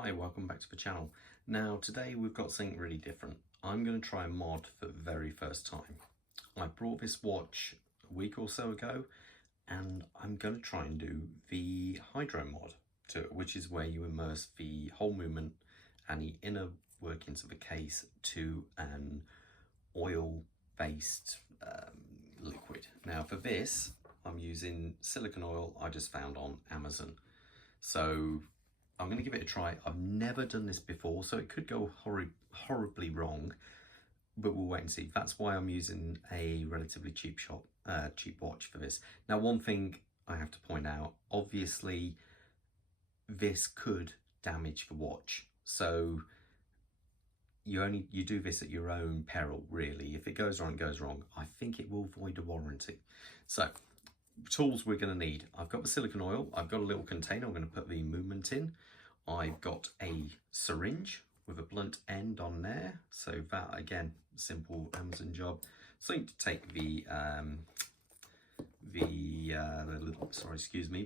Hi, welcome back to the channel. Now today we've got something really different. I'm going to try a mod for the very first time. I brought this watch a week or so ago and I'm going to try and do the Hydro Mod to it, which is where you immerse the whole movement and the inner workings of the case to an oil-based liquid. Now for this I'm using silicone oil I just found on Amazon. So I'm going to give it a try. I've never done this before, so it could go horribly wrong, but we'll wait and see. That's why I'm using a relatively cheap watch for this. Now, one thing I have to point out, obviously, this could damage the watch. So you do this at your own peril, really. If it goes wrong, it goes wrong. I think it will void a warranty. So, tools we're going to need. I've got the silicone oil. I've got a little container I'm going to put the movement in. I've got a syringe with a blunt end on there. So that, again, simple Amazon job. Something to take the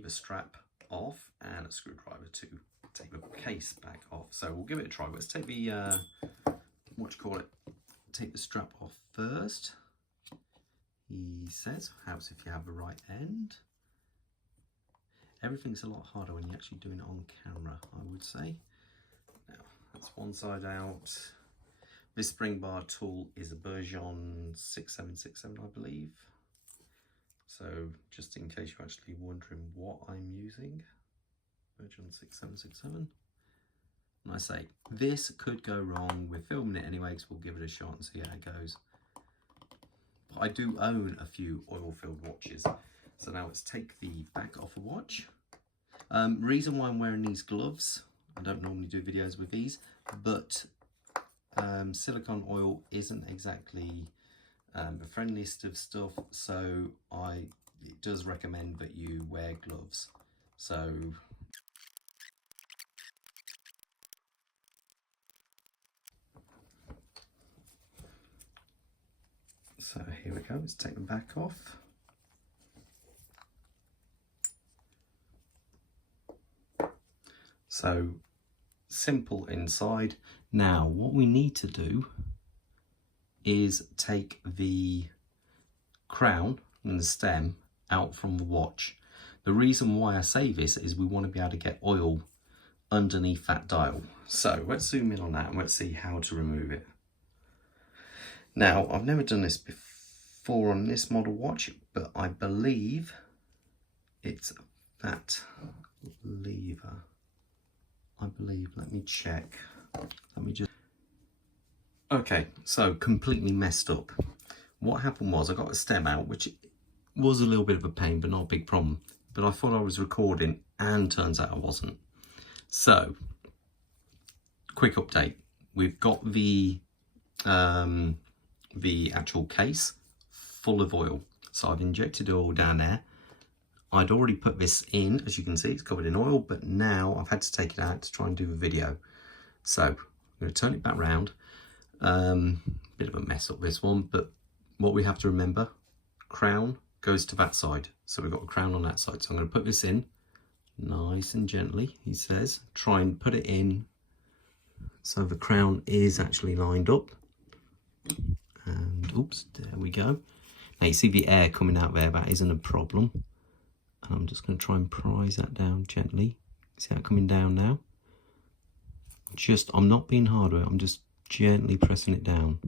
strap off, and a screwdriver to take the case back off. So we'll give it a try. Let's take the take the strap off first. He says, helps if you have the right end. Everything's a lot harder when you're actually doing it on camera, I would say. Now, that's one side out. This spring bar tool is a Bergeon 6767, I believe. So, just in case you're actually wondering what I'm using, Bergeon 6767. And I say, this could go wrong. We're filming it anyway, because we'll give it a shot and see how it goes. I do own a few oil-filled watches. So now let's take the back off a watch. Reason why I'm wearing these gloves, I don't normally do videos with these, but silicone oil isn't exactly the friendliest of stuff, so it does recommend that you wear gloves. So here we go, let's take them back off. So simple inside. Now what we need to do is take the crown and the stem out from the watch. The reason why I say this is we want to be able to get oil underneath that dial. So let's zoom in on that and let's see how to remove it. Now, I've never done this before on this model watch, but I believe it's that lever. I believe, let me check. Okay, so completely messed up. What happened was I got the stem out, which was a little bit of a pain, but not a big problem. But I thought I was recording, and turns out I wasn't. So, quick update. We've got the actual case full of oil. So I've injected oil down there. I'd already put this in, as you can see, it's covered in oil, but now I've had to take it out to try and do the video. So I'm going to turn it back round. Bit of a mess up this one, but what we have to remember, crown goes to that side. So we've got a crown on that side. So I'm going to put this in nice and gently, he says. Try and put it in so the crown is actually lined up. And oops, there we go. Now you see the air coming out there, that isn't a problem. And I'm just going to try and prise that down gently. See that coming down now? I'm not being hard with it, I'm just gently pressing it down.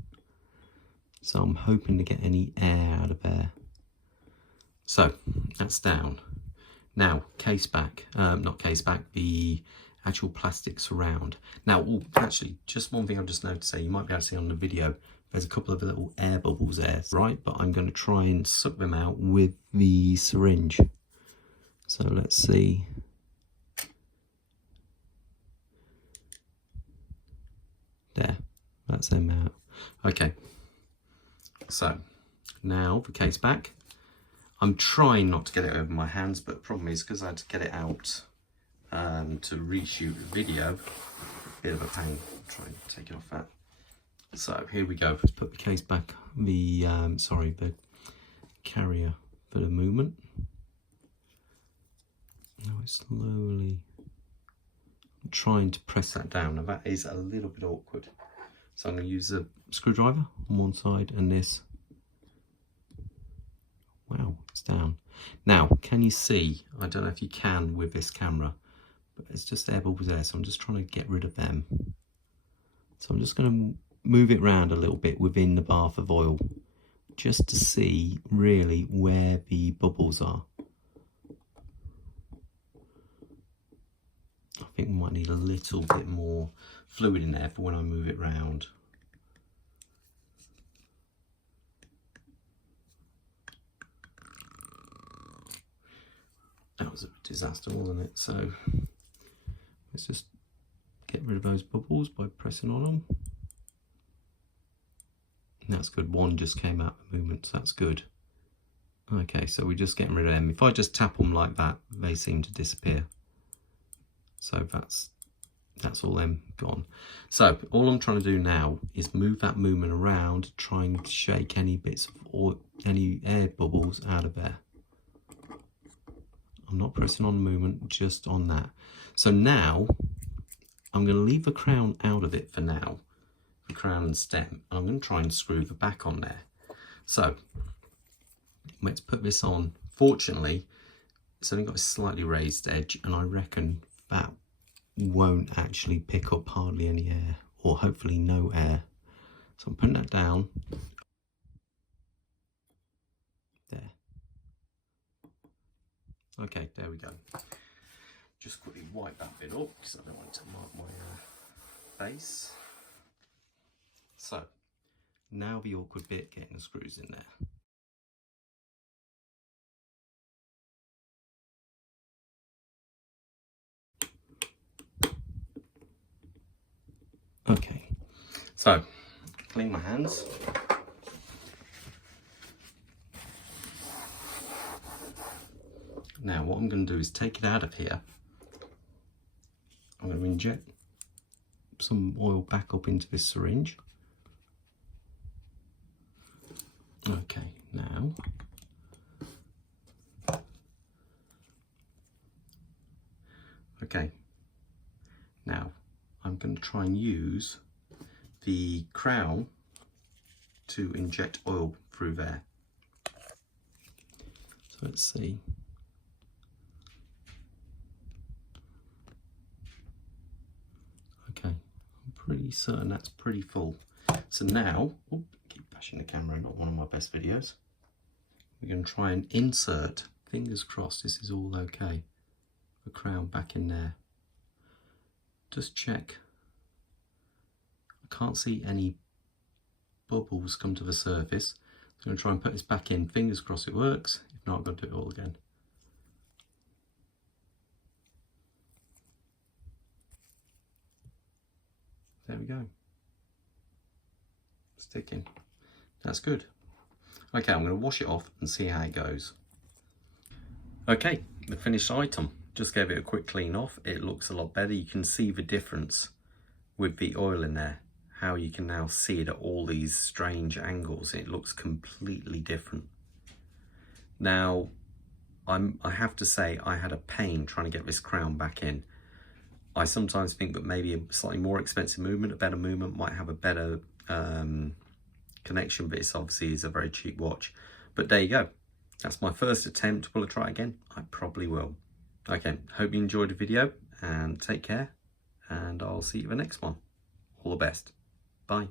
So I'm hoping to get any air out of there. So that's down. Now, case back, not case back, the actual plastic surround. Now, actually, just one thing I've just noticed there, you might be able to see on the video, there's a couple of little air bubbles there, right? But I'm going to try and suck them out with the syringe. So let's see. There, that's them out. Okay, so now the case back. I'm trying not to get it over my hands, but the problem is because I had to get it out to reshoot the video, bit of a pain. I'll try and take it off that. So here we go. Let's put the case back, the carrier for the movement. Now it's slowly trying to press that down. Now that is a little bit awkward. So I'm going to use a screwdriver on one side and this. Wow, it's down. Now, can you see? I don't know if you can with this camera, but it's just air bubbles there. So I'm just trying to get rid of them. So I'm just going to move it around a little bit within the bath of oil, just to see really where the bubbles are. I think we might need a little bit more fluid in there for when I move it round. That was a disaster, wasn't it? So let's just get rid of those bubbles by pressing on them. And that's good. One just came out of the movement, so that's good. Okay, so we're just getting rid of them. If I just tap them like that, they seem to disappear. So that's all them gone. So all I'm trying to do now is move that movement around, try and shake any bits of or any air bubbles out of there. I'm not pressing on the movement, just on that. So now I'm going to leave the crown out of it for now, the crown and stem, and I'm going to try and screw the back on there. So let's put this on. Fortunately, it's only got a slightly raised edge, and I reckon that won't actually pick up hardly any air, or hopefully no air. So I'm putting that down there. Okay, there we go. Just quickly wipe that bit up because I don't want it to mark my base. So now the awkward bit, getting the screws in there. Okay, so clean my hands. Now what I'm going to do is take it out of here. I'm going to inject some oil back up into this syringe. Okay, now I'm going to try and use the crown to inject oil through there. So let's see. Okay, I'm pretty certain that's pretty full. So now, I keep bashing the camera, not one of my best videos. We're going to try and insert, fingers crossed this is all okay, the crown back in there. Just check. I can't see any bubbles come to the surface. I'm going to try and put this back in. Fingers crossed it works. If not, I'm going to do it all again. There we go. Sticking. That's good. Okay, I'm going to wash it off and see how it goes. Okay, the finished item. Just gave it a quick clean off. It looks a lot better. You can see the difference with the oil in there. How you can now see it at all these strange angles. It looks completely different. Now, I have to say I had a pain trying to get this crown back in. I sometimes think that maybe a slightly more expensive movement, a better movement, might have a better connection, but it's obviously is a very cheap watch. But there you go. That's my first attempt. Will I try again? I probably will. Okay, hope you enjoyed the video and take care, and I'll see you in the next one. All the best. Bye.